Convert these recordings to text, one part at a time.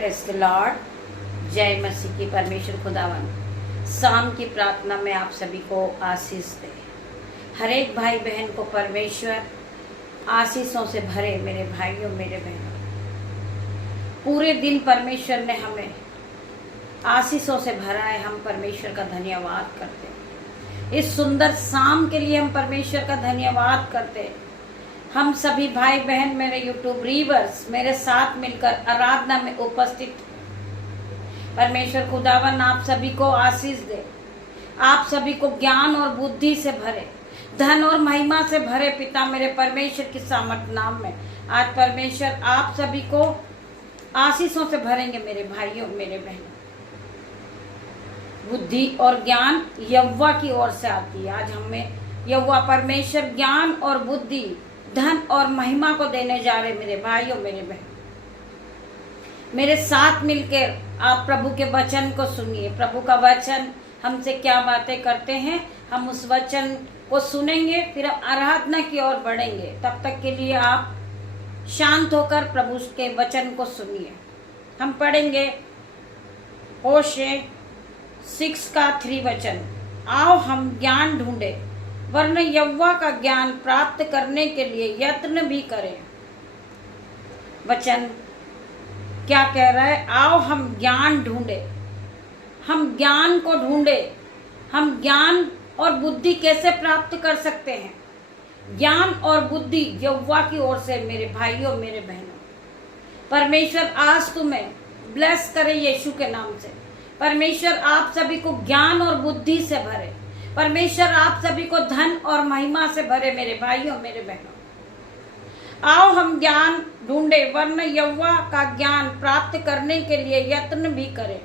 Press the Lord. जय मसीह की। परमेश्वर खुदावन शाम की प्रार्थना में आप सभी को आशीष दे। हर एक भाई बहन को परमेश्वर आशीषों से भरे। मेरे भाइयों मेरे बहनों, पूरे दिन परमेश्वर ने हमें आशीषों से भरा है। हम परमेश्वर का धन्यवाद करते हैं। इस सुंदर शाम के लिए हम परमेश्वर का धन्यवाद करते हैं। हम सभी भाई बहन, मेरे यूट्यूब रीवर्स मेरे साथ मिलकर आराधना में उपस्थित। परमेश्वर खुदावन आप सभी को आशीष दे, आप सभी को ज्ञान और बुद्धि से भरे, धन और महिमा से भरे। पिता मेरे परमेश्वर की सामर्थ नाम में आज परमेश्वर आप सभी को आशीषों से भरेंगे। मेरे भाइयों मेरे बहनों, बुद्धि और ज्ञान यहोवा की ओर से आती है। आज हमें यहोवा परमेश्वर ज्ञान और बुद्धि, धन और महिमा को देने जा रहे। मेरे भाइयों मेरे बहन, मेरे साथ मिलकर आप प्रभु के वचन को सुनिए। प्रभु का वचन हमसे क्या बातें करते हैं, हम उस वचन को सुनेंगे, फिर हम आराधना की ओर बढ़ेंगे। तब तक के लिए आप शांत होकर प्रभु के वचन को सुनिए। हम पढ़ेंगे होशे 6 का 3 वचन। आओ हम ज्ञान ढूंढे, वरना यहोवा का ज्ञान प्राप्त करने के लिए यत्न भी करें। वचन क्या कह रहा है? आओ हम ज्ञान ढूंढे, हम ज्ञान को ढूंढे। हम ज्ञान और बुद्धि कैसे प्राप्त कर सकते हैं? ज्ञान और बुद्धि यहोवा की ओर से। मेरे भाइयों मेरे बहनों, परमेश्वर आज तुम्हें ब्लेस करे यीशु के नाम से। परमेश्वर आप सभी को ज्ञान और बुद्धि से भरे। परमेश्वर आप सभी को धन और महिमा से भरे। मेरे भाइयों मेरे बहनों, आओ हम ज्ञान ढूंढे, वरना यहोवा का ज्ञान प्राप्त करने के लिए यत्न भी करें।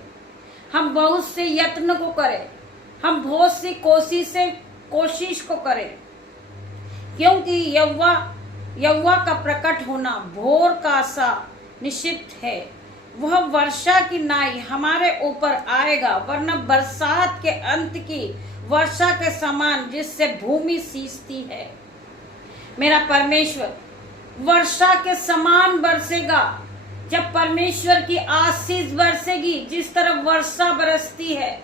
हम बहुत से यत्न को करें, हम बहुत सी कोशिश को करें, क्योंकि यहोवा का प्रकट होना भोर का सा निश्चित है। वह वर्षा की नाई हमारे ऊपर आएगा, वरना बरसात के अंत की वर्षा के समान, जिससे भूमि सींचती है। मेरा परमेश्वर वर्षा के समान बरसेगा। जब परमेश्वर की आशीष बरसेगी, जिस तरह वर्षा बरसती है।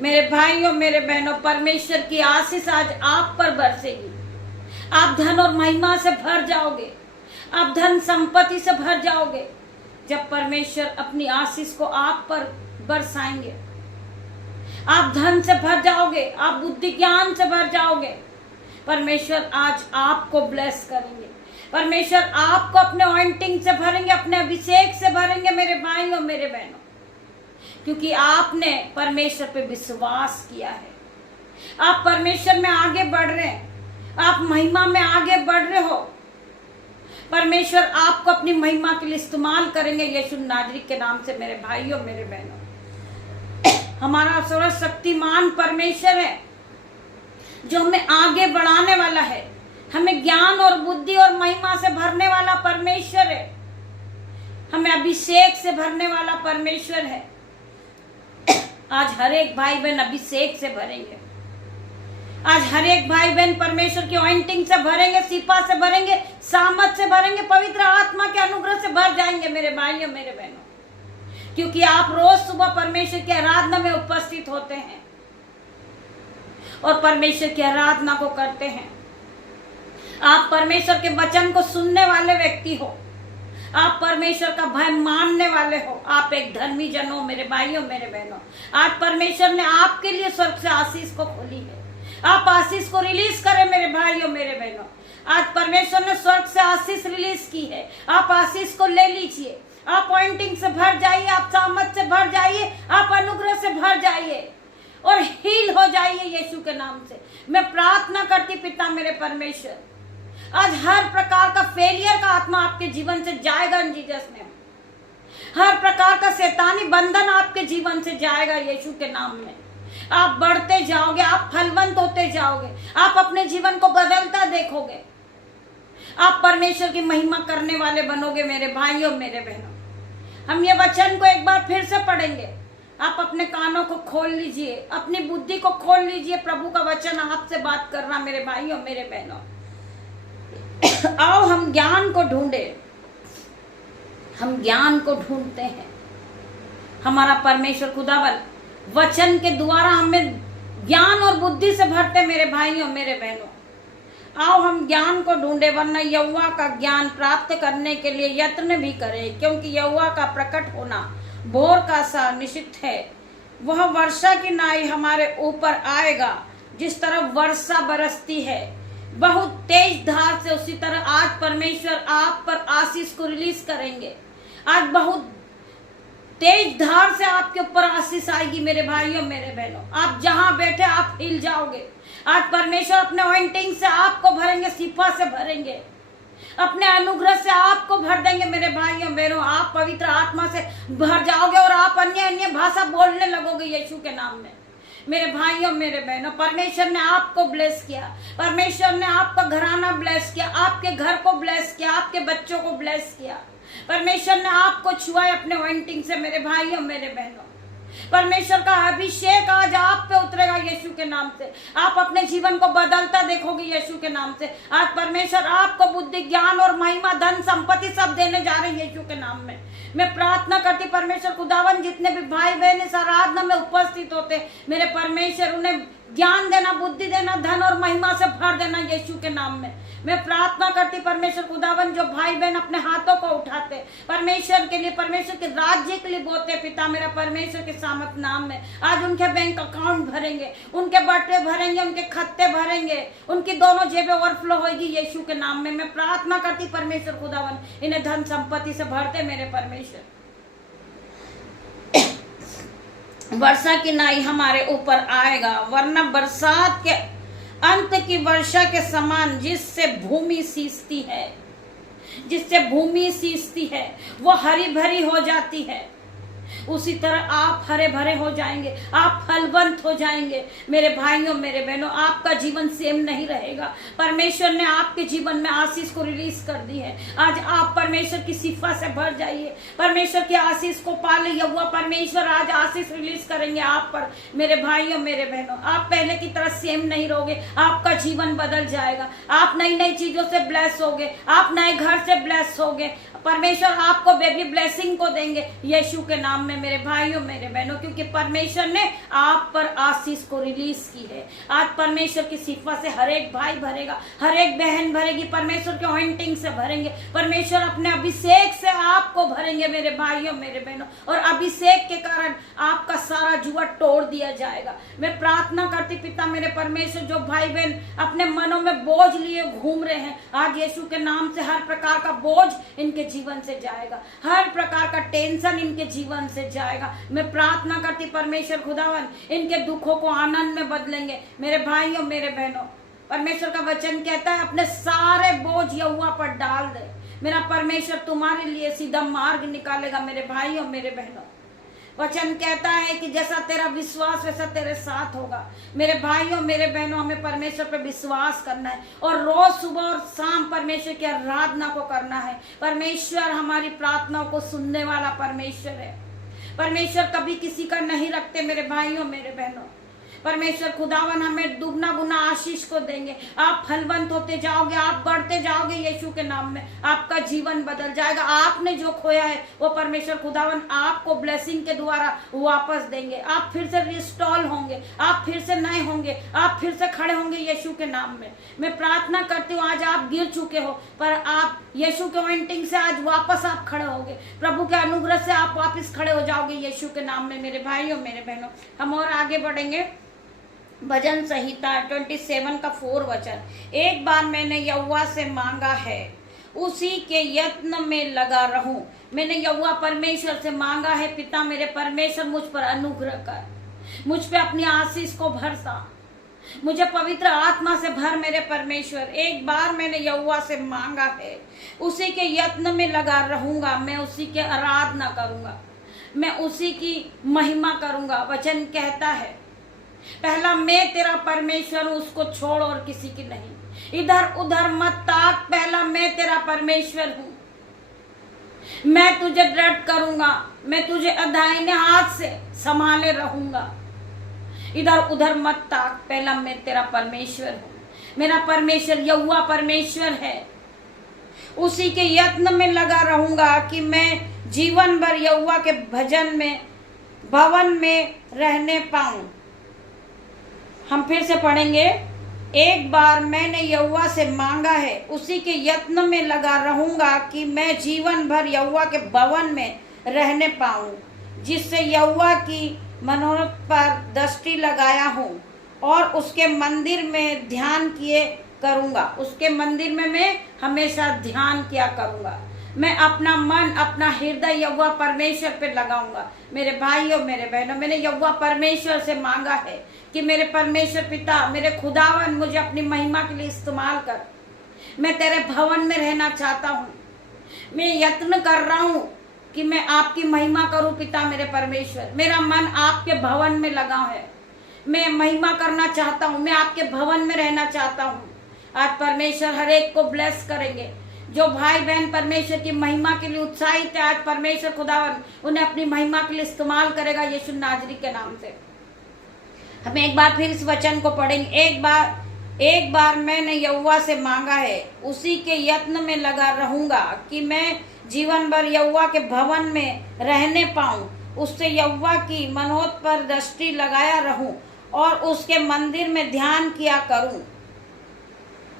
मेरे भाइयों मेरे बहनों, परमेश्वर की आशीष आज आप पर बरसेगी। आप धन और महिमा से भर जाओगे, आप धन संपत्ति से भर जाओगे। जब परमेश्वर अपनी आशीष को आप पर बरसाएंगे, आप धन से भर जाओगे, आप बुद्धि ज्ञान से भर जाओगे। परमेश्वर आज आपको ब्लेस करेंगे। परमेश्वर आपको अपने ऑइंटिंग से भरेंगे, अपने अभिषेक से भरेंगे। मेरे भाइयों मेरे बहनों, क्योंकि आपने परमेश्वर पे विश्वास किया है। आप परमेश्वर में आगे बढ़ रहे हैं, आप महिमा में आगे बढ़ रहे हो। परमेश्वर आपको अपनी महिमा के लिए इस्तेमाल करेंगे यीशु नाजरी के नाम से। मेरे भाइयों मेरे बहनों, हमारा सर्वशक्तिमान परमेश्वर है जो हमें आगे बढ़ाने वाला है, हमें ज्ञान और बुद्धि और महिमा से भरने वाला परमेश्वर है, हमें अभिषेक से भरने वाला परमेश्वर है। आज हर एक भाई बहन अभिषेक से भरेंगे। आज हर एक भाई बहन परमेश्वर की ऑइंटिंग से भरेंगे, सिपा से भरेंगे, सामर्थ से भरेंगे, पवित्र आत्मा के अनुग्रह से भर जाएंगे। मेरे भाइयों मेरे बहनों, क्योंकि आप रोज सुबह परमेश्वर की आराधना में उपस्थित होते हैं और परमेश्वर की आराधना को करते हैं। आप परमेश्वर के वचन को सुनने वाले व्यक्ति हो, आप परमेश्वर का भय मानने वाले हो, आप एक धर्मी जन हो। मेरे भाइयों मेरे बहनों, आज परमेश्वर ने आपके लिए स्वर्ग से आशीष को खोली है। आप आशीष को रिलीज करें। मेरे भाइयों मेरे बहनों, आज परमेश्वर ने स्वर्ग से आशीष रिलीज की है। आप आशीष को ले लीजिए। आप पॉइंटिंग से भर जाइए, आप सामर्थ से भर जाइए, आप अनुग्रह से भर जाइए और हील हो जाइए यीशु के नाम से। मैं प्रार्थना करती पिता मेरे परमेश्वर, आज हर प्रकार का फेलियर का आत्मा आपके जीवन से जाएगा इन जीसस नेम। हर प्रकार का शैतानी बंधन आपके जीवन से जाएगा यीशु के नाम में। आप बढ़ते जाओगे, आप फलवंत होते जाओगे, आप अपने जीवन को बदलता देखोगे, आप परमेश्वर की महिमा करने वाले बनोगे। मेरे भाइयों मेरे बहनों, हम ये वचन को एक बार फिर से पढ़ेंगे। आप अपने कानों को खोल लीजिए, अपनी बुद्धि को खोल लीजिए। प्रभु का वचन आपसे बात कर रहा। मेरे भाइयों मेरे बहनों, आओ हम ज्ञान को ढूंढे, हम ज्ञान को ढूंढते हैं। हमारा परमेश्वर खुदावन वचन के द्वारा हमें ज्ञान और बुद्धि से भरते मेरे भाइयों मेरे बहनों। आओ हम ज्ञान को ढूंढे, वरना यहोवा का ज्ञान प्राप्त करने के लिए यत्न भी करें, क्योंकि यहोवा का प्रकट होना भोर का सा निश्चित है। वह वर्षा की नाई हमारे ऊपर आएगा। जिस तरह वर्षा बरसती है बहुत तेज धार से, उसी तरह आज परमेश्वर आप पर आशीष को रिलीज करेंगे। आज बहुत तेज धार से आपके ऊपर आशीष आएगी मेरे भाइयों मेरे बहनों। आप जहां बैठे आप हिल जाओगे। आज परमेश्वर अपने ऑइंटिंग से आपको भरेंगे, सिफा से भरेंगे, अपने अनुग्रह से आपको भर देंगे मेरे भाइयों बहनों। आप पवित्र आत्मा से भर जाओगे और आप अन्य अन्य भाषा बोलने लगोगे यीशु के नाम में मेरे भाइयों मेरे बहनों। परमेश्वर ने आपको ब्लेस किया, परमेश्वर ने आपका घराना ब्लेस किया, आपके घर को ब्लेस किया, आपके बच्चों को ब्लेस किया। परमेश्वर ने आपको छुआ अपने ऑइंटिंग से मेरे भाइयों मेरे बहनों। परमेश्वर का अभिषेक आज आप पे उतरेगा यीशु के नाम से। आप अपने जीवन को बदलता देखोगे यीशु के नाम से। आज परमेश्वर आपको बुद्धि ज्ञान और महिमा धन संपत्ति सब देने जा रहे हैं यीशु के नाम में। मैं प्रार्थना करती परमेश्वर खुदावन जितने भी भाई बहन इस आराधना में उपस्थित होते मेरे परमेश्वर उन्हें ज्ञान देना, बुद्धि देना, धन और महिमा से भर देना यीशु के नाम में। मैं प्रार्थना करती परमेश्वर खुदावन जो भाई बहन अपने हाथों को उठाते परमेश्वर के लिए, परमेश्वर के राज्य के लिए बोलते पिता मेरा परमेश्वर के सामर्थ नाम में आज उनके बैंक अकाउंट भरेंगे, उनके बटवे भरेंगे, उनके खत्ते भरेंगे, उनकी दोनों जेबें ओवरफ्लो होगी यीशु के नाम में। मैं प्रार्थना करती परमेश्वर खुदावन इन्हें धन संपत्ति से भरते मेरे परमेश्वर। वर्षा की नाई हमारे ऊपर आएगा, वरना बरसात के अंत की वर्षा के समान जिससे भूमि सींचती है, जिससे भूमि सींचती है वो हरी भरी हो जाती है, उसी तरह आप हरे भरे हो जाएंगे, आप फलवंत हो जाएंगे मेरे भाइयों मेरे बहनों। आपका जीवन सेम नहीं रहेगा। परमेश्वर ने आपके जीवन में आशीष को रिलीज कर दी है। आज आप परमेश्वर की सिफा से भर जाइए, परमेश्वर की आशीष को पाले। यहोवा परमेश्वर आज आशीष रिलीज करेंगे आप पर मेरे भाइयों मेरे बहनों। आप पहले की तरह सेम नहीं रहोगे, आपका जीवन बदल जाएगा। आप नई नई चीजों से ब्लेस होगे, आप नए घर से ब्लेस होगे। परमेश्वर आपको बेबी ब्लेसिंग को देंगे यीशु के नाम में मेरे भाइयों मेरे बहनों, क्योंकि परमेश्वर ने आप पर आशीष को रिलीज की है। आज परमेश्वर की सिफा से हर एक भाई भरेगा, हर एक बहन भरेगी, परमेश्वर के ऑइंटिंग से भरेंगे। परमेश्वर अपने अभिषेक से आपको भरेंगे मेरे भाइयों मेरे बहनों, और अभिषेक के कारण आपका सारा जुआ तोड़ दिया जाएगा। मैं प्रार्थना करती पिता मेरे परमेश्वर जो भाई बहन अपने मनों में बोझ लिए घूम रहे हैं, आज यीशु के नाम से हर प्रकार का बोझ इनके जीवन से जाएगा, हर प्रकार का टेंशन इनके जीवन से जाएगा। मैं प्रार्थना करती परमेश्वर खुदावन इनके दुखों को आनंद में बदलेंगे मेरे भाइयों मेरे बहनों। परमेश्वर का वचन कहता है अपने सारे बोझ यहोवा पर डाल दे, मेरा परमेश्वर तुम्हारे लिए सीधा मार्ग निकालेगा मेरे भाइयों मेरे बहनों। वचन कहता है कि जैसा तेरा विश्वास वैसा तेरे साथ होगा मेरे भाइयों मेरे बहनों। हमें परमेश्वर पे विश्वास करना है और रोज सुबह और शाम परमेश्वर की आराधना को करना है। परमेश्वर हमारी प्रार्थनाओं को सुनने वाला परमेश्वर है। परमेश्वर कभी किसी का नहीं रखते मेरे भाइयों मेरे बहनों। परमेश्वर खुदावन हमें दुगना गुना आशीष को देंगे। आप फलवंत होते जाओगे, आप बढ़ते जाओगे यीशु के नाम में। आपका जीवन बदल जाएगा। आपने जो खोया है वो परमेश्वर खुदावन आपको ब्लेसिंग के द्वारा वापस देंगे। आप फिर से रिस्टॉल होंगे, आप फिर से नए होंगे, आप फिर से खड़े होंगे यीशु के नाम में। मैं प्रार्थना करती हूँ आज आप गिर चुके हो पर आप यीशु के ऑइंटिंग से आज वापस आप खड़े होगे। प्रभु के अनुग्रह से आप वापस खड़े हो जाओगे यीशु के नाम में मेरे भाइयों मेरे बहनों। हम और आगे बढ़ेंगे। भजन संहिता 27 का 4 वचन, एक बार मैंने यहोवा से मांगा है उसी के यत्न में लगा रहूं। मैंने यहोवा परमेश्वर से मांगा है पिता मेरे परमेश्वर मुझ पर अनुग्रह कर, मुझ पे अपनी आशीष को भरसा, मुझे पवित्र आत्मा से भर मेरे परमेश्वर। एक बार मैंने यहोवा से मांगा है उसी के यत्न में लगा रहूंगा। मैं उसी के आराधना करूंगा, मैं उसी की महिमा करूंगा। वचन कहता है पहला मैं तेरा परमेश्वर हूं, उसको छोड़ और किसी की नहीं। इधर उधर मत ताक, पहला मैं तेरा परमेश्वर हूं। मैं तुझे दृढ़ करूंगा, मैं तुझे दाहिने हाथ से संभाले रहूंगा। इधर उधर मत ताक, पहला मैं तेरा परमेश्वर हूं। मेरा परमेश्वर यहोवा परमेश्वर है, उसी के यत्न में लगा रहूंगा कि मैं जीवन भर यहोवा के भवन में रहने पाऊं। हम फिर से पढ़ेंगे। एक बार मैंने यहोवा से मांगा है, उसी के यत्न में लगा रहूंगा कि मैं जीवन भर यहोवा के भवन में रहने पाऊं, जिससे यहोवा की मनोरथ पर दृष्टि लगाया हूं और उसके मंदिर में ध्यान किए करूंगा। उसके मंदिर में मैं हमेशा ध्यान किया करूंगा। मैं अपना मन, अपना हृदय यहोवा परमेश्वर पे लगाऊंगा। मेरे भाइयों, मेरे बहनों, मैंने यहोवा परमेश्वर से मांगा है कि मेरे परमेश्वर पिता, मेरे खुदावन, मुझे अपनी महिमा के लिए इस्तेमाल कर। मैं तेरे भवन में रहना चाहता हूँ। मैं यत्न कर रहा हूँ कि मैं आपकी महिमा करूं पिता मेरे परमेश्वर। मेरा मन आपके भवन में लगा है। मैं महिमा करना चाहता हूं। मैं आपके भवन में रहना चाहता हूं। आज परमेश्वर हर एक को ब्लेस करेंगे। जो भाई बहन परमेश्वर की महिमा के लिए उत्साहित है, आज परमेश्वर खुदावन उन्हें अपनी महिमा के लिए इस्तेमाल करेगा यीशु नाजरी के नाम से। हम एक बार फिर इस वचन को पढ़ेंगे। एक बार मैंने यहोवा से मांगा है, उसी के यत्न में लगा रहूंगा कि मैं जीवन भर यहोवा के भवन में रहने पाऊं, उससे यहोवा की मनोरथ पर दृष्टि लगाया रहूं और उसके मंदिर में ध्यान किया करूं।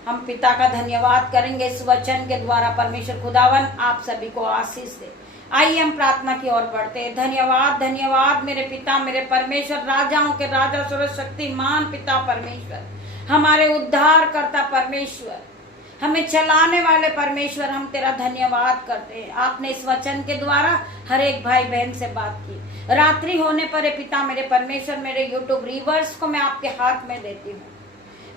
हम पिता का धन्यवाद करेंगे इस वचन के द्वारा। परमेश्वर खुदावन आप सभी को आशीष दे। आइए हम प्रार्थना की ओर बढ़ते हैं। धन्यवाद, धन्यवाद मेरे पिता, मेरे परमेश्वर, राजाओं के राजा, सर्वशक्तिमान पिता परमेश्वर, हमारे उद्धार करता परमेश्वर, हमें चलाने वाले परमेश्वर, हम तेरा धन्यवाद करते हैं। आपने इस वचन के द्वारा हर एक भाई बहन से बात की। रात्रि होने पर पिता मेरे परमेश्वर, मेरे यूट्यूब रीवर्स को मैं आपके हाथ में देती हूँ।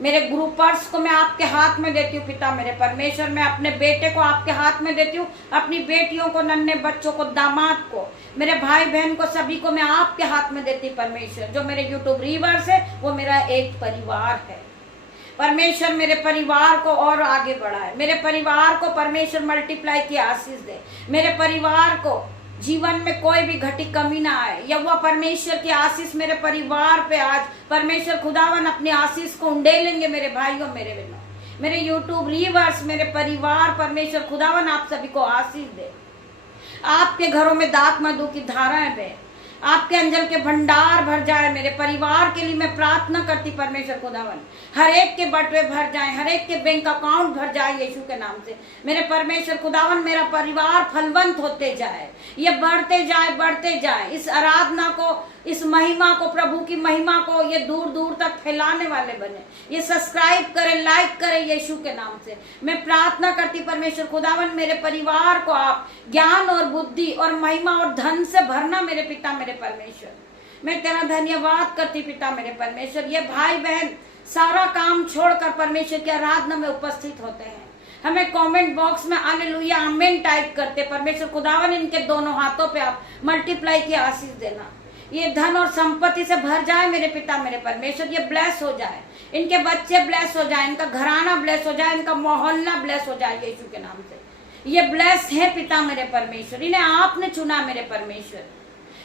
मेरे ग्रुपर्स को मैं आपके हाथ में देती हूँ पिता मेरे परमेश्वर। मैं अपने बेटे को आपके हाथ में देती हूँ, अपनी बेटियों को, नन्हे बच्चों को, दामाद को, मेरे भाई बहन को, सभी को मैं आपके हाथ में देती परमेश्वर। जो मेरे यूट्यूब रीवर्स है वो मेरा एक परिवार है परमेश्वर। मेरे परिवार को और आगे बढ़ाए। मेरे परिवार को परमेश्वर मल्टीप्लाई की आशीष दे। मेरे परिवार को जीवन में कोई भी घटी कमी ना आए। यहोवा परमेश्वर की आशीष मेरे परिवार पे आज परमेश्वर खुदावन अपनी आशीष को उंडेलेंगे। मेरे भाइयों, मेरे बहनों, मेरे यूट्यूब रीवर्स, मेरे परिवार, परमेश्वर खुदावन आप सभी को आशीष दे। आपके घरों में दाख मधु की धाराएं बहे, आपके अंजल के भंडार भर जाए। मेरे परिवार के लिए मैं प्रार्थना करती परमेश्वर खुदावन, हर एक के बटवे भर जाए, हर एक के बैंक अकाउंट भर जाए यीशु के नाम से। मेरे परमेश्वर खुदावन मेरा परिवार फलवंत होते जाए, ये बढ़ते जाए। इस आराधना को, इस महिमा को, प्रभु की महिमा को ये दूर दूर तक फैलाने वाले बने। ये सब्सक्राइब करें, लाइक करें यीशु के नाम से। मैं प्रार्थना करती परमेश्वर खुदावन मेरे परिवार को आप ज्ञान और बुद्धि और महिमा और धन से भरना मेरे पिता मेरे परमेश्वर। मैं तेरा धन्यवाद करती पिता मेरे परमेश्वर। ये भाई बहन सारा काम छोड़कर परमेश्वर की आराधना में उपस्थित होते हैं। हमें कमेंट बॉक्स में हालेलुया आमीन टाइप करते परमेश्वर खुदावन इनके दोनों हाथों पे आप मल्टीप्लाई की आशीष देना। ये धन और संपत्ति से भर जाए मेरे पिता मेरे परमेश्वर। ये ब्लेस हो जाए, इनके बच्चे ब्लेस हो जाए, इनका घराना ब्लेस हो जाए, इनका मोहल्ला ब्लेस हो जाए यीशु के नाम से। ये ब्लेस है पिता मेरे परमेश्वर। इन्हें आपने चुना मेरे परमेश्वर।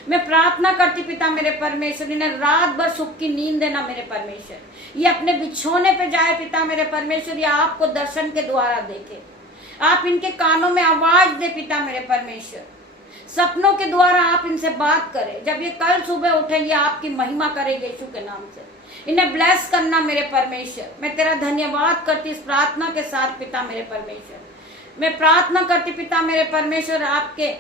मैं प्रार्थना करती पिता मेरे परमेश्वर, इन्हें रात भर सुख की नींद देना मेरे परमेश्वर। ये अपने बिछोने पे जाए पिता मेरे परमेश्वर, ये आपको दर्शन के द्वारा देखे। आप इनके कानों में आवाज दे पिता मेरे परमेश्वर। सपनों के द्वारा आप इनसे बात करें। जब ये कल सुबह उठे ये आपकी महिमा करे यीशु के नाम से। इन्हें ब्लेस करना मेरे परमेश्वर। मैं तेरा धन्यवाद करती इस प्रार्थना के साथ पिता मेरे परमेश्वर। मैं प्रार्थना करती पिता मेरे परमेश्वर, आपके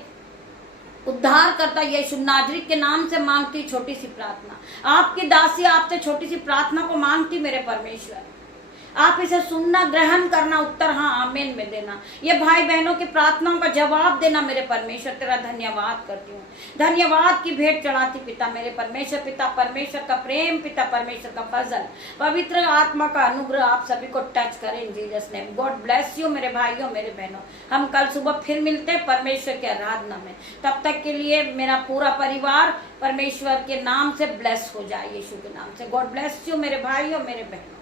उद्धार करता यीशु नाजरी के नाम से मांगती छोटी सी प्रार्थना। आपकी दासी आपसे छोटी सी प्रार्थना को मांगती मेरे परमेश्वर। आप इसे सुनना, ग्रहण करना, उत्तर हाँ आमीन में देना। ये भाई बहनों की प्रार्थनाओं का जवाब देना मेरे परमेश्वर। तेरा धन्यवाद करती हूँ। धन्यवाद की भेंट चढ़ाती पिता मेरे परमेश्वर। पिता परमेश्वर का प्रेम, पिता परमेश्वर का फजल, पवित्र आत्मा का अनुग्रह आप सभी को टच करें इन Jesus name. God bless you मेरे भाइयों, मेरे बहनों। हम कल सुबह फिर मिलते हैं परमेश्वर की आराधना में। तब तक के लिए मेरा पूरा परिवार परमेश्वर के नाम से ब्लेस हो जाए यीशु के नाम से। गॉड ब्लेस यू मेरे भाइयों, मेरे बहनों।